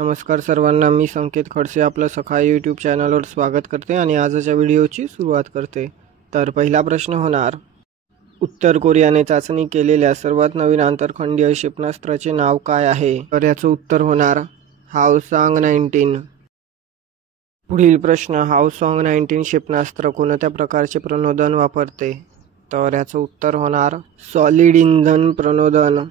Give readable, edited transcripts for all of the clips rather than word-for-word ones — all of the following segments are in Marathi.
नमस्कार सर्वांना, मी संकेत खडसे आपलं सकाळी यूट्यूब चॅनलवर स्वागत करते आणि आजच्या व्हिडिओची सुरुवात करते। तर पहिला प्रश्न होणार, उत्तर कोरियाने चाचणी केलेल्या सर्वात नवीन आंतरखंडीय क्षेपणास्त्राचे नाव काय आहे? तर याचं उत्तर होणार हावसॉंग-19। पुढील प्रश्न, हावसॉंग-19 क्षेपणास्त्र कोणत्या प्रकारचे प्रणोदन वापरते? तर याचं उत्तर होणार सॉलिड इंधन प्रणोदन।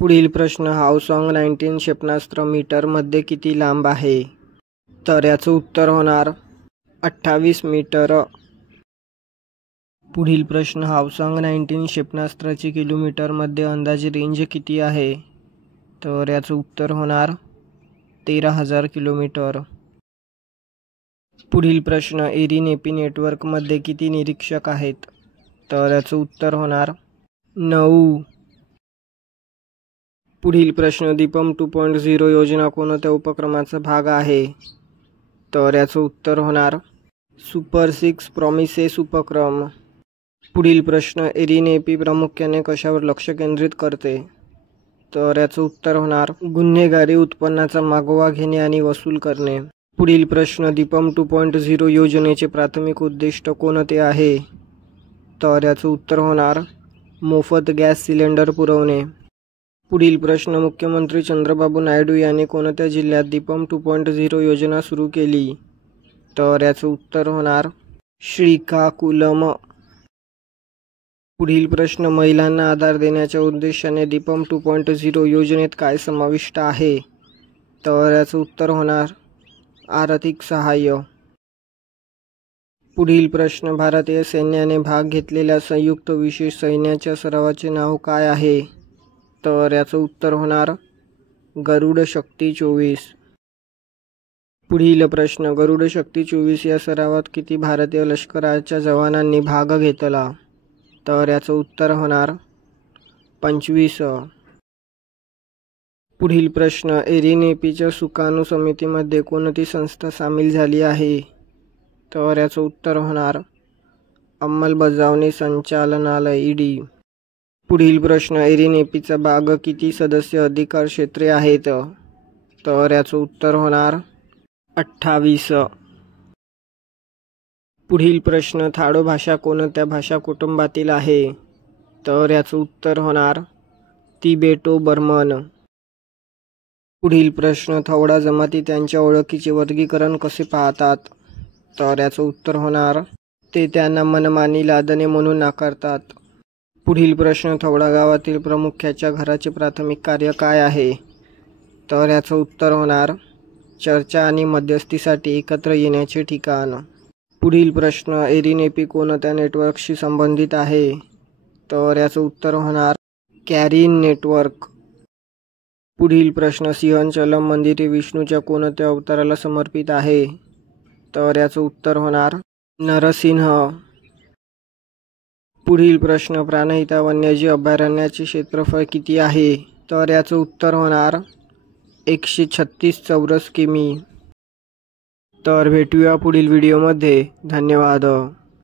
पुढील प्रश्न, हावसॉंग-19 क्षेपणास्त्र मीटरमध्ये किती लांब आहे? तर याचं उत्तर होणार 28 मीटर। पुढील प्रश्न, हावसॉंग-19 क्षेपणास्त्राची किलोमीटरमध्ये अंदाजे रेंज किती आहे? तर याचं उत्तर होणार 13,000 किलोमीटर। पुढील प्रश्न, एरिनेपी नेटवर्कमध्ये किती निरीक्षक आहेत? तर याचं उत्तर होणार 9। पुढील प्रश्न, दीपम 2.0 योजना कोणत्या उपक्रमाचा भाग आहे? तर याचं उत्तर होणार सुपर 6 प्रॉमिसेस उपक्रम। पुढील प्रश्न, एरिनेपी प्रामुख्याने कशावर लक्ष केंद्रित करते? तर याचं उत्तर होणार गुन्हेगारी उत्पन्नाचा मागोवा घेणे आणि वसूल करणे। पुढील प्रश्न, दीपम 2.0 योजनेचे प्राथमिक उद्दिष्ट कोणते आहे? तर याचं उत्तर होणार मोफत गॅस सिलेंडर पुरवणे। पुढील प्रश्न, मुख्यमंत्री चंद्रबाबू नायडू यांनी कोणत्या जिल्ह्यात दीपम 2.0 योजना सुरू केली? तर याचं उत्तर होणार श्रीकाकुलम। पुढील प्रश्न, महिलांना आधार देण्याच्या उद्देशाने दीपम 2.0 योजनेत काय समाविष्ट आहे? तर याचं उत्तर होणार आर्थिक सहाय्य। पुढील प्रश्न, भारतीय सैन्याने भाग घेतलेल्या संयुक्त विशेष सैन्याच्या सरावाचे नाव काय आहे? तर याचं उत्तर होणार गरुड शक्ती 24। पुढील प्रश्न, गरुड शक्ती 24 या सरावात किती भारतीय लष्कराच्या जवानांनी भाग घेतला? तर याचं उत्तर होणार 25। पुढील प्रश्न, एरिनेपीच्या सुकाणू समितीमध्ये कोणती संस्था सामील झाली आहे? तर याचं उत्तर होणार अंमलबजावणी संचालनालय ईडी। पुढील प्रश्न, एरिनेपीचा भाग किती सदस्य अधिकार क्षेत्रे आहेत? तर याचं उत्तर होणार 28। पुढील प्रश्न, थाडो भाषा कोणत्या भाषा कुटुंबातील आहे? तर याचं उत्तर होणार तिबेटो बर्मन। पुढील प्रश्न, थोडा जमाती त्यांच्या ओळखीचे वर्गीकरण कसे पाहतात? तर याचं उत्तर होणार ते त्यांना मनमानी लादणे म्हणून नाकारतात। पुढील प्रश्न, थोडा गावातील प्रमुख्याच्या घराचे प्राथमिक कार्य काय आहे? तर याचं उत्तर होणार चर्चा आणि मध्यस्थीसाठी एकत्र येण्याचे ठिकाण। पुढील प्रश्न, एरिनेपी कोणत्या नेटवर्कशी संबंधित आहे? तर याचं उत्तर होणार कॅरिन नेटवर्क। पुढील प्रश्न, सिंहचलम मंदिर हे विष्णूच्या कोणत्या अवताराला समर्पित आहे? तर याचं उत्तर होणार नरसिंह। पुढील प्रश्न, प्राणहिता वन्यजीव अभयारण्याचे क्षेत्रफळ किती आहे? तर याचं उत्तर होणार 136 चौरस किमी। तर भेटूया पुढील व्हिडिओमध्ये। धन्यवाद।